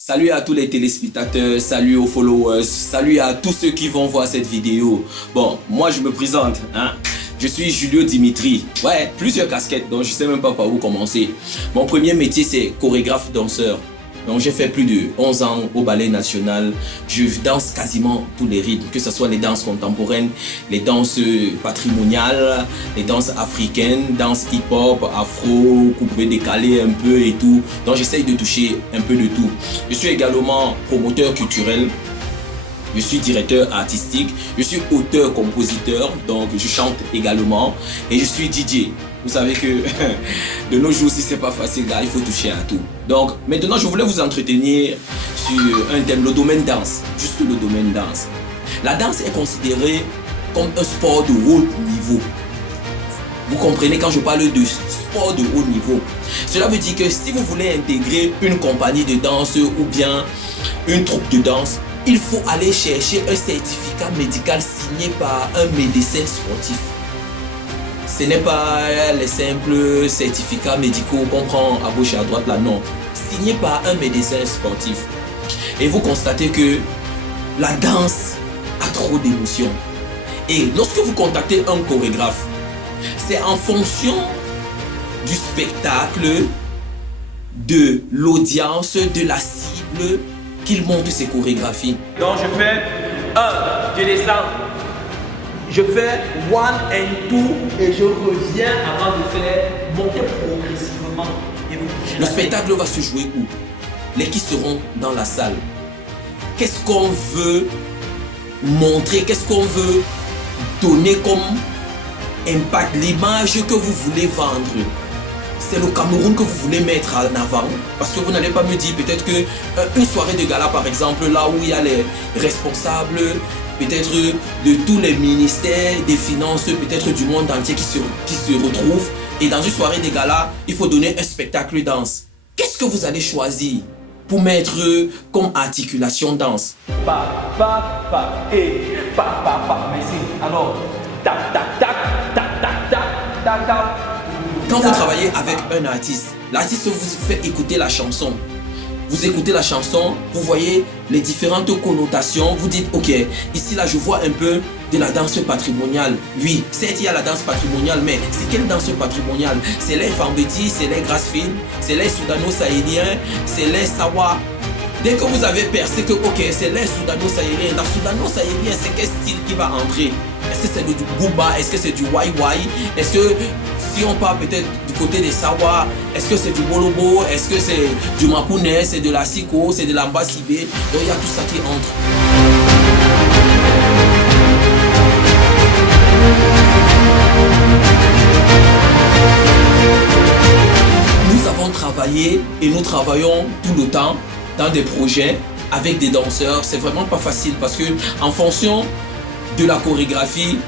Salut à tous les téléspectateurs, salut aux followers, salut à tous ceux qui vont voir cette vidéo. Bon, moi je me présente, hein. Je suis Julio Dimitri. Ouais, plusieurs casquettes, donc je sais même pas par où commencer. Mon premier métier c'est chorégraphe danseur. Donc j'ai fait plus de 11 ans au Ballet National. Je danse quasiment tous les rythmes, que ce soit les danses contemporaines, les danses patrimoniales, les danses africaines, danses hip-hop, afro, coupé décalé un peu et tout. Donc j'essaye de toucher un peu de tout. Je suis également promoteur culturel. Je suis directeur artistique, je suis auteur-compositeur, donc je chante également et je suis DJ. Vous savez que de nos jours, si c'est pas facile, là, il faut toucher à tout. Donc maintenant, je voulais vous entretenir sur un thème, le domaine danse, juste le domaine danse. La danse est considérée comme un sport de haut niveau. Vous comprenez quand je parle de sport de haut niveau. Cela veut dire que si vous voulez intégrer une compagnie de danse ou bien une troupe de danse, il faut aller chercher un certificat médical signé par un médecin sportif. Ce n'est pas les simples certificats médicaux qu'on prend à gauche et à droite là, non. Signé par un médecin sportif. Et vous constatez que la danse a trop d'émotions. Et lorsque vous contactez un chorégraphe, c'est en fonction du spectacle, de l'audience, de la cible, qu'il monte ses chorégraphies. Donc je fais 1, je descends, je fais 1 and 2 et je reviens avant de faire monter progressivement. Le spectacle va se jouer où? Les qui seront dans la salle. Qu'est-ce qu'on veut montrer? Qu'est-ce qu'on veut donner comme impact? L'image que vous voulez vendre. C'est le Cameroun que vous voulez mettre en avant, parce que vous n'allez pas me dire peut-être que une soirée de gala par exemple, là où il y a les responsables peut-être de tous les ministères des finances, peut-être du monde entier qui se retrouvent, et dans une soirée de gala, il faut donner un spectacle danse. Qu'est-ce que vous allez choisir pour mettre comme articulation danse? Pa, pa, pa, et pa, pa, pa, merci. Alors, tac, tac, tac, tac, tac, tac, tac, tac. Quand vous travaillez avec un artiste, l'artiste vous fait écouter la chanson. Vous écoutez la chanson, vous voyez les différentes connotations, vous dites ok, ici là je vois un peu de la danse patrimoniale. Oui, certes il y a la danse patrimoniale, mais c'est quelle danse patrimoniale? C'est les Fambeti, c'est les Grasfin, c'est les Soudano-Sahéliens, c'est les Sawa. Dès que vous avez percé que ok, c'est les Soudano-Sahéliens, dans Soudano-Sahélien, c'est quel style qui va entrer? Est-ce que c'est du Booba? Est-ce que c'est du Wai-Wai? Est-ce que si on part peut-être du côté des Sawa, est-ce que c'est du Bolobo? Est-ce que c'est du Makounais? C'est de la Siko? C'est de la Mbasibé? Donc il y a tout ça qui entre. Nous avons travaillé et nous travaillons tout le temps dans des projets avec des danseurs. C'est vraiment pas facile parce que en fonction de la chorégraphie,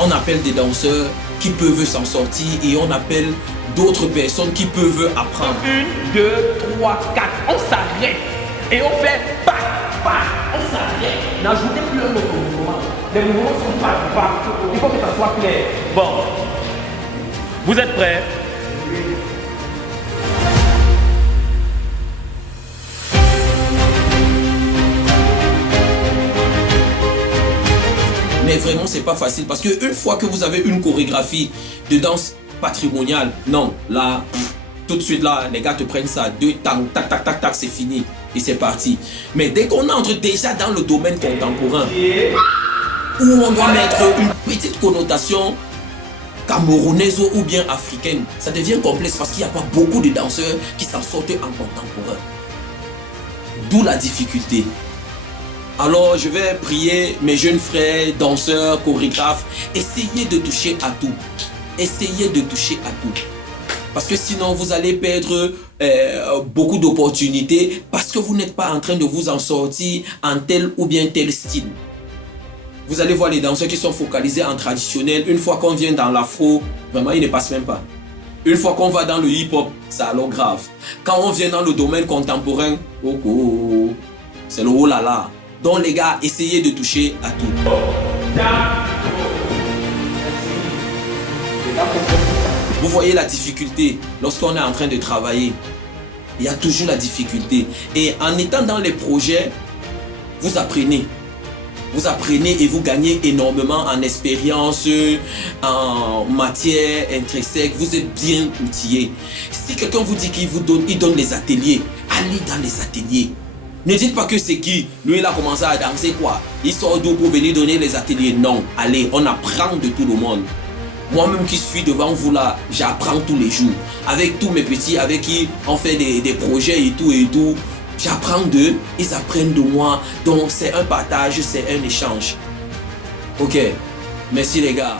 on appelle des danseurs qui peuvent s'en sortir et on appelle d'autres personnes qui peuvent apprendre. 1, 2, 3, 4, on s'arrête et on fait pas, pas, on s'arrête. N'ajoutez plus un autre mouvement. Les mouvements sont pas, il faut que ça soit clair. Bon, vous êtes prêts? Mais vraiment c'est pas facile parce que une fois que vous avez une chorégraphie de danse patrimoniale, non, là, tout de suite là, les gars te prennent ça, 2 tac, tac, tac, tac, tac, c'est fini et c'est parti. Mais dès qu'on entre déjà dans le domaine contemporain, où on doit mettre une petite connotation camerounaise ou bien africaine, ça devient complexe parce qu'il n'y a pas beaucoup de danseurs qui s'en sortent en contemporain. D'où la difficulté. Alors je vais prier mes jeunes frères, danseurs, chorégraphes, essayez de toucher à tout. Essayez de toucher à tout. Parce que sinon vous allez perdre beaucoup d'opportunités parce que vous n'êtes pas en train de vous en sortir en tel ou bien tel style. Vous allez voir les danseurs qui sont focalisés en traditionnel. Une fois qu'on vient dans l'afro, vraiment ils ne passent même pas. Une fois qu'on va dans le hip-hop, c'est alors grave. Quand on vient dans le domaine contemporain, oh, oh, oh, c'est le oh là là. Donc les gars, essayez de toucher à tout. Vous voyez la difficulté lorsqu'on est en train de travailler. Il y a toujours la difficulté. Et en étant dans les projets, vous apprenez. Vous apprenez et vous gagnez énormément en expérience, en matière intrinsèque. Vous êtes bien outillé. Si quelqu'un vous dit il donne les ateliers, allez dans les ateliers. Ne dites pas que c'est qui. Lui, il a commencé à danser quoi. Il sort d'où pour venir donner les ateliers. Non, allez, on apprend de tout le monde. Moi-même qui suis devant vous là, j'apprends tous les jours. Avec tous mes petits, avec qui on fait des projets et tout. J'apprends d'eux, ils apprennent de moi. Donc c'est un partage, c'est un échange. Ok, merci les gars.